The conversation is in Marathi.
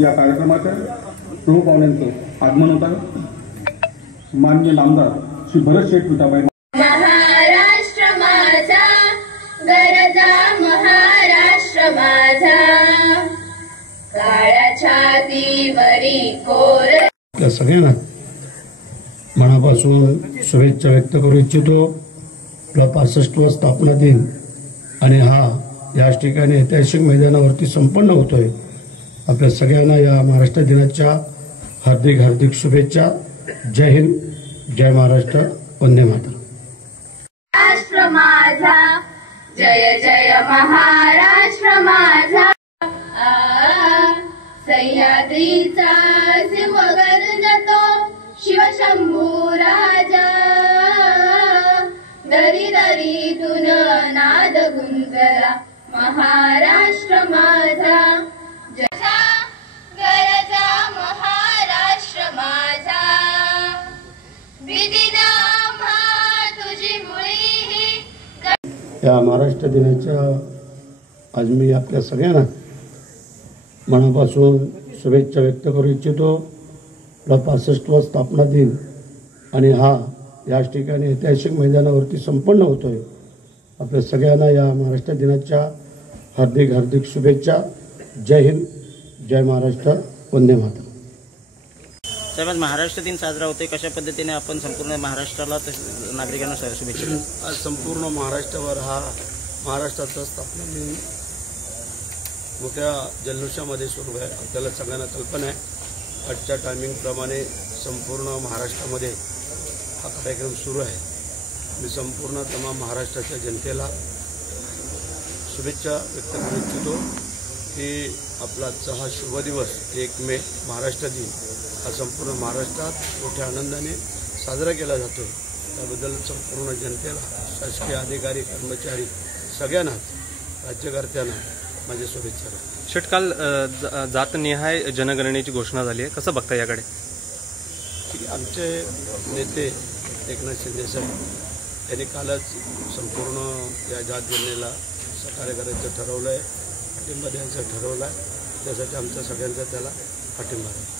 या कार्यक्रमाच्या प्रमुख पाहुण्यांचं आगमन होत आहे। माननीय नामदार श्री भरत शेठ विटाबाई। महाराष्ट्र माझा गरजा, महाराष्ट्र माझा काळ्या छातीवरी कोर। त्या सगळ्यांना मनापासून शुभेच्छा व्यक्त करू इच्छितो। आपला 65वा स्थापना दिन आणि हा याच ठिकाणी ऐतिहासिक मैदानावरती संपन्न होतोय। आपल्या सगळ्यांना या महाराष्ट्र दिनाच्या हार्दिक हार्दिक शुभेच्छा। जय हिंद, जय महाराष्ट्र, वंदे मातरम। राष्ट्र माझा, जय जय महाराष्ट्र माझा। सह्याद्रीचा सिंह गर्जतो, शिवशंभू राजा। दरी दरीतून नाद गुंजला, महाराष्ट्र माझा। गरजा, महाराष्ट्र माझा। विधिनामा तुझी मुळी। या महाराष्ट्र दिनाच्या आज मी आपल्या सगळ्यांना मनापासून शुभेच्छा व्यक्त करू इच्छितो। आपला 65वा स्थापना दिन आणि हा याच ठिकाणी ऐतिहासिक मैदानावरती संपन्न होतोय। आपल्या सगळ्यांना या महाराष्ट्र दिनाच्या हार्दिक हार्दिक शुभेच्छा। जय हिंद, जय महाराष्ट्र, वंदे मातरम। साहेब, आज महाराष्ट्र दिन साजरा होतोय, कशा पद्धतीने आपण संपूर्ण महाराष्ट्राला नागरिकांना शुभेच्छा? आज संपूर्ण महाराष्ट्रावर हा महाराष्ट्राचा स्थापना दिन मोठ्या जल्लोषामध्ये सुरू आहे। आपल्याला सगळ्यांना कल्पना आहे आजच्या टायमिंगप्रमाणे संपूर्ण महाराष्ट्रामध्ये हा कार्यक्रम सुरू आहे। मी संपूर्ण तमाम महाराष्ट्राच्या जनतेला शुभेच्छा व्यक्त करू इच्छितो की आपला आजचा हा शुभ दिवस 1 मे महाराष्ट्र दिन हा संपूर्ण महाराष्ट्रात मोठ्या आनंदाने साजरा केला जातो। त्याबद्दल संपूर्ण जनतेला, शासकीय अधिकारी, कर्मचारी सगळ्यांनाच, राज्यकर्त्यांना माझ्या शुभेच्छा। शेठ, काल जातनिहाय जनगणनेची घोषणा झाली आहे, कसं बघता याकडे? आमचे नेते एकनाथ शिंदे साहेब यांनी कालच संपूर्ण या जात गणनेला सहकार्य करायचं ठरवलं आहे, पाठिंबा द्यायचं ठरवलं आहे। त्यासाठी आमचा सगळ्यांचा त्याला पाठिंबा आहे।